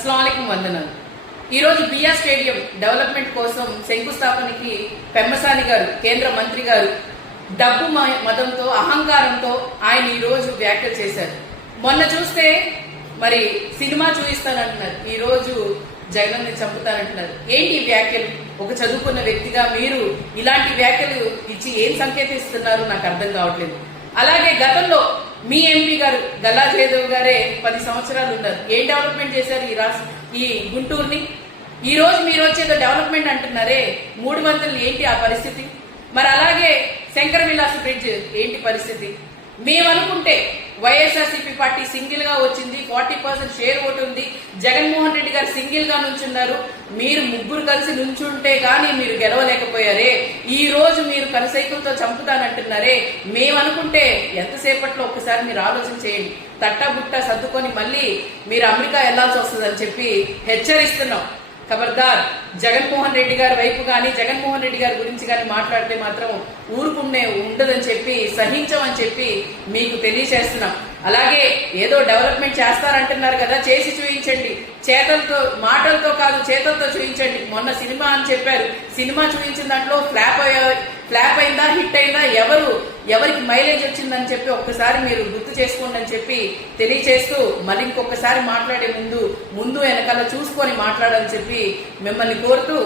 అస్సలాముఅలైకుం వందనాలు. ఈరోజు BR stadium development కోసం శంకుస్థాపనకి పెమ్మసాని గారు, కేంద్ర మంత్రి గారు డబ్బు మదంతో, అహంకారంతో ఆయన ఈ రోజు వ్యాఖ్యలు చేశారు. మొన్న చూస్తే మరి సినిమా చూపిస్తానంటున్నారు, ఈ రోజు జగన్ని చంపుతానంటున్నారు. ఏంటి ఈ వ్యాఖ్యలు? ఒక చదువుకున్న వ్యక్తిగా మీరు ఇలాంటి వ్యాఖ్యలు ఇచ్చి ఏం సంకేతిస్తున్నారు నాకు అర్థం కావట్లేదు. అలాగే గతంలో మీ ఎంపీ గారు గల్లా జయదేవ్ గారే 10 సంవత్సరాలు ఉన్నారు. ఏం డెవలప్మెంట్ చేశారు ఈ గుంటూరుని? ఈ రోజు మీరు వచ్చేదో డెవలప్మెంట్ అంటున్నారే, 3 వంతులు ఏంటి ఆ పరిస్థితి? మరి అలాగే శంకర విలాస్ బ్రిడ్జ్ ఏంటి పరిస్థితి? మేము అనుకుంటే వైఎస్ఆర్సీపీ పార్టీ సింగిల్ గా వచ్చింది, 40% షేర్ ఓటు ఉంది, జగన్మోహన్ రెడ్డి గారు సింగిల్ గా నుంచున్నారు. మీరు ముగ్గురు కలిసి నుంచుంటే గానీ మీరు గెలవలేకపోయారే. ఈ రోజు మీరు కనసైకులతో చంపుతానంటున్నారే. మేము అనుకుంటే ఎంతసేపట్లో ఒక్కసారి మీరు ఆలోచన చేయండి. తట్టబుట్ట సర్దుకొని మళ్ళీ మీరు అమెరికా వెళ్లాల్సి వస్తుందని చెప్పి హెచ్చరిస్తున్నాం. ఖబర్దార్, జగన్మోహన్ రెడ్డి గారి వైపు కానీ, జగన్మోహన్ రెడ్డి గారి గురించి కానీ మాట్లాడితే మాత్రం ఊరుకునే ఉండదని చెప్పి, సహించమని చెప్పి మీకు తెలియజేస్తున్నాం. అలాగే ఏదో డెవలప్మెంట్ చేస్తారంటున్నారు కదా, చేసి చూపించండి. చేతలతో, మాటలతో కాదు, చేతలతో చూపించండి. మొన్న సినిమా అని చెప్పారు, సినిమా చూపించిన దాంట్లో ఫ్లాప్ అయిందా, హిట్ అయిందా, ఎవరికి మైలేజ్ వచ్చిందని చెప్పి ఒక్కసారి మీరు గుర్తు చేసుకోండి అని చెప్పి తెలియచేస్తూ, మళ్ళీ ఇంకొకసారి మాట్లాడే ముందు వెనకాల చూసుకొని మాట్లాడాలని చెప్పి మిమ్మల్ని కోరుతూ